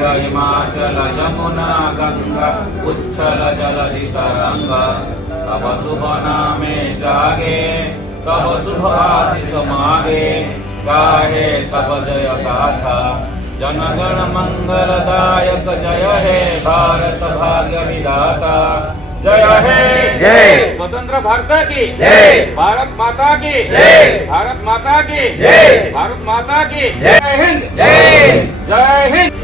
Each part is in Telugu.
हिमाचल यमुना गंगा उच्छल जलधि तरंगा तब शुभ नामे जागे तब शुभ आशीष मागे गाहे तब जय गाथा जनगण मंगलदायक जय हे भारत भाग्य विधाता जय हे जय स्वतंत्र भारत की जय भारत माता की जय भारत माता की जय भारत माता की जय हिंद जय हिंद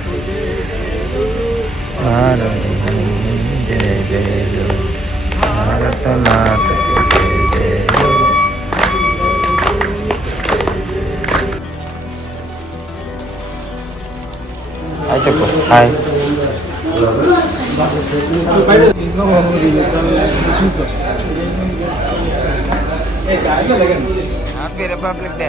भारत जय जय भारत माता की जय hi Chappu hi happy republic day.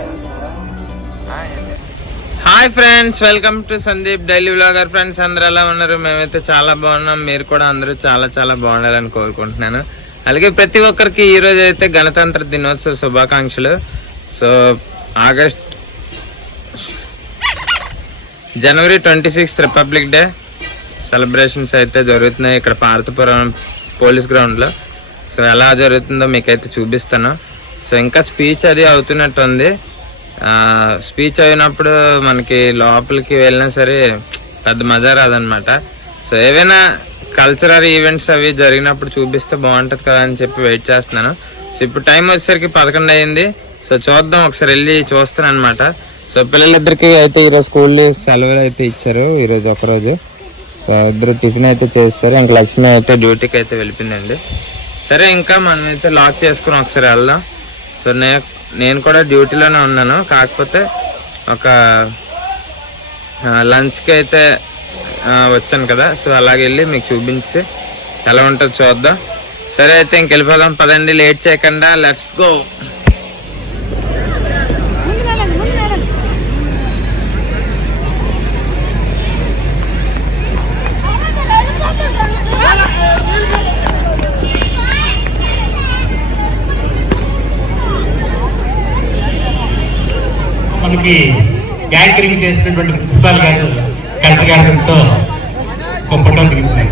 Hi friends, welcome to Sandeep daily vlogger. Friends అందరూ ఎలా ఉన్నారు? మేమైతే చాలా బాగున్నాం. మీరు కూడా అందరూ చాలా చాలా బాగుండాలని కోరుకుంటున్నాను. అలాగే ప్రతి ఒక్కరికి ఈ రోజు అయితే గణతంత్ర దినోత్సవ శుభాకాంక్షలు. సో జనవరి 26 రిపబ్లిక్ డే సెలబ్రేషన్స్ అయితే జరుగుతున్నాయి ఇక్కడ పార్వతీపురం పోలీస్ గ్రౌండ్లో. సో ఎలా జరుగుతుందో మీకైతే చూపిస్తాను. సో ఇంకా స్పీచ్ అది అవుతున్నట్టుంది. స్పీచ్ అయినప్పుడు మనకి లోపలికి వెళ్ళినా సరే పెద్ద మజా రాదనమాట. సో ఏవైనా కల్చరల్ ఈవెంట్స్ అవి జరిగినప్పుడు చూపిస్తే బాగుంటుంది కదా అని చెప్పి వెయిట్ చేస్తున్నాను. సో ఇప్పుడు టైం వచ్చేసరికి 11 అయింది. సో చూద్దాం, ఒకసారి వెళ్ళి చూస్తాను అనమాట. సో పిల్లలిద్దరికి అయితే ఈరోజు స్కూల్ సెలవులు అయితే ఇచ్చారు ఈరోజు ఒకరోజు. సో ఇద్దరు టిఫిన్ అయితే చేస్తారు. ఇంక లక్ష్మి అయితే డ్యూటీకి అయితే వెళ్ళిపోయిందండి. సరే ఇంకా మనం అయితే లాక్ చేసుకుని ఒకసారి వెళ్దాం. సో నేను కూడా డ్యూటీలోనే ఉన్నాను, కాకపోతే ఒక లంచ్కి అయితే వచ్చాను కదా. సో అలాగే వెళ్ళి మీకు చూపించి ఎలా ఉంటుందో చూద్దాం. సరే అయితే ఇంక వెళ్ళిపోదాం పదండి, లేట్ చేయకుండా. Let's go. మనకి యాంకరింగ్ చేసినటువంటి పుస్తకాలు గారు కలెక్టర్ గారితో ఫోటోలు దిగుతున్నాయి.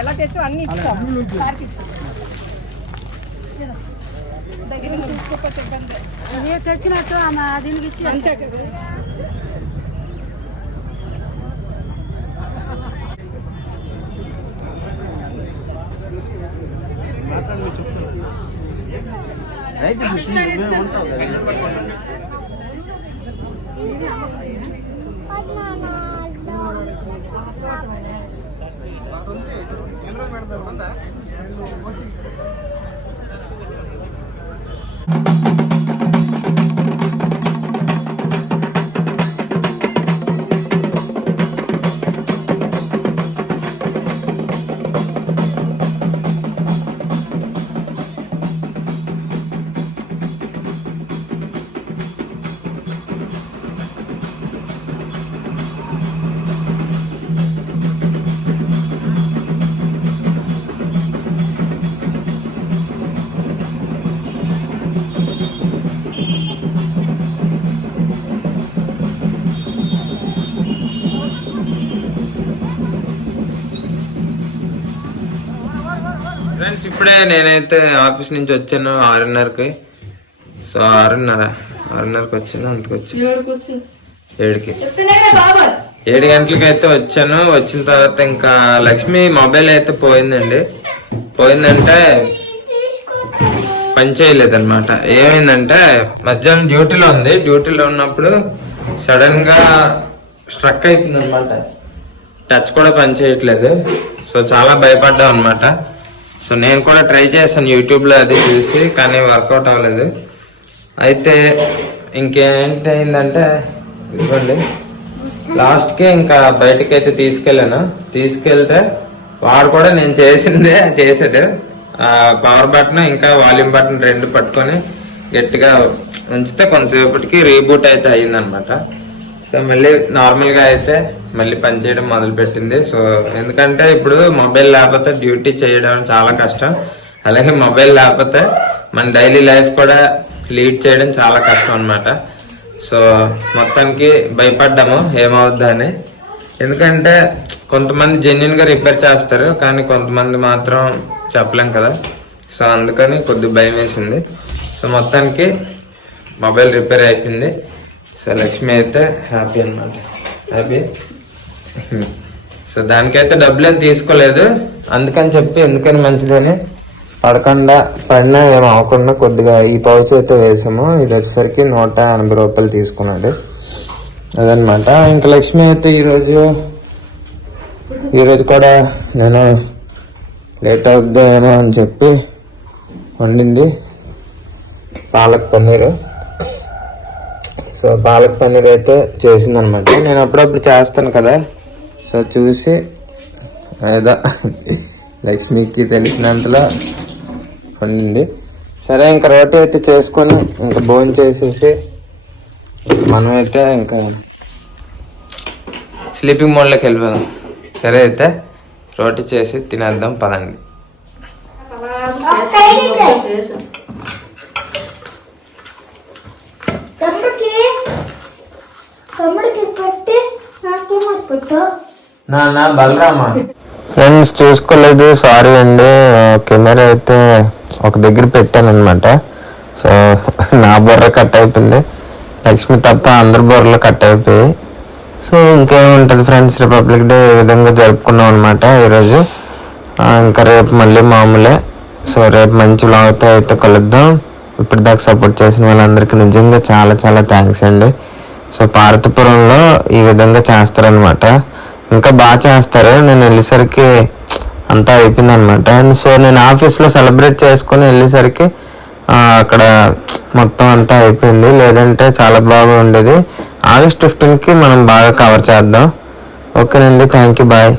ఎలా తెచ్చు అన్ని తెచ్చినట్టు దీనికి ఇచ్చి అంతే కదా. ఫ్రెండ్స్ ఇప్పుడే నేనైతే ఆఫీస్ నుంచి వచ్చాను 6:30కి. సో 6:30కి వచ్చాను. అంతకు వచ్చాను 7కి 7 గంటలకి అయితే వచ్చాను. వచ్చిన తర్వాత ఇంకా లక్ష్మి మొబైల్ అయితే పోయిందంటే పని చేయలేదన్నమాట. ఏమైందంటే మధ్యాహ్నం డ్యూటీలో ఉన్నప్పుడు సడన్ గా స్ట్రక్ అయిపోయింది అనమాట. టచ్ కూడా పని చేయట్లేదు. సో చాలా భయపడ్డాం అనమాట. సో నేను కూడా ట్రై చేశాను యూట్యూబ్లో అది చూసి, కానీ వర్కౌట్ అవ్వలేదు. అయితే ఇంకేంటి అయిందంటే ఇదిగోండి, లాస్ట్కి ఇంకా బయటకి అయితే తీసుకెళ్తే వాడు కూడా నేను చేసాడు. పవర్ బటన్ ఇంకా వాల్యూమ్ బటన్ 2 పట్టుకొని గట్టిగా ఉంచితే కొంతసేపటికి రీబూట్ అయితే అయ్యిందనమాట. సో మళ్ళీ నార్మల్గా అయితే మళ్ళీ పనిచేయడం మొదలు పెట్టింది. సో ఎందుకంటే ఇప్పుడు మొబైల్ లేకపోతే డ్యూటీ చేయడం చాలా కష్టం. అలాగే మొబైల్ లేకపోతే మన డైలీ లైఫ్ కూడా లీడ్ చేయడం చాలా కష్టం అనమాట. సో మొత్తానికి భయపడ్డాము ఏమవుద్దని. ఎందుకంటే కొంతమంది జెన్యున్గా రిపేర్ చేస్తారు, కానీ కొంతమంది మాత్రం చెప్పలేం కదా. సో అందుకని కొద్దిగా భయం వేసింది. సో మొత్తానికి మొబైల్ రిపేర్ అయిపోయింది. సో లక్ష్మి అయితే హ్యాపీ అనమాట. సో దానికైతే డబ్బులేం తీసుకోలేదు. ఎందుకని మంచిదని పడినా ఏం అవ్వకుండా కొద్దిగా ఈ పౌచ్ అయితే వేసాము. ఇది వచ్చేసరికి 180 రూపాయలు తీసుకున్నాడు. అదనమాట. ఇంకా లక్ష్మి అయితే ఈరోజు కూడా నేను లేట్ అవుద్దేమో అని చెప్పి వండింది పాలక్ పన్నీరు. సో పాలక్ పన్నీర్ అయితే చేసిందనమాట. నేను అప్పుడప్పుడు చేస్తాను కదా, సో చూసి ఏదో లక్ష్మికి తెలిసినంతలో వండింది. సరే ఇంకా రోటీ అయితే చేసుకొని ఇంకా భోజనం చేసేసి మనమైతే ఇంకా స్లీపింగ్ మోడ్లోకి వెళ్ళిపోదాం. సరే అయితే రోటీ చేసి తినేద్దాం పదండి. బలరామా ఫ్రెండ్స్ చూసుకోలేదు, సారీ అండి. కెమెరా అయితే ఒక దగ్గర పెట్టాను అనమాట. సో నా బుర్ర కట్ అయిపోయింది, లక్ష్మి తప్ప అందరి బుర్రలు కట్ అయిపోయాయి. సో ఇంకేముంటుంది ఫ్రెండ్స్, రిపబ్లిక్ డే ఈ విధంగా జరుపుకున్నాం అనమాట ఈరోజు. ఇంకా రేపు మళ్ళీ మామూలే. సో రేపు మంచి వ్లాగ్తో అయితే కలుద్దాం. ఇప్పటిదాకా సపోర్ట్ చేసిన వాళ్ళందరికీ నిజంగా చాలా చాలా థ్యాంక్స్ అండి. సో పార్వతీపురంలో ఈ విధంగా చేస్తారనమాట, ఇంకా బాగా చేస్తారు. నేను వెళ్ళేసరికి అంతా అయిపోయింది అనమాట. సో నేను ఆఫీస్లో సెలబ్రేట్ చేసుకొని వెళ్ళేసరికి అక్కడ మొత్తం అంతా అయిపోయింది. లేదంటే చాలా బాగా ఉండేది. ఆగస్ట్ 15కి మనం బాగా కవర్ చేద్దాం. ఓకేనండి, థ్యాంక్ యూ, బాయ్.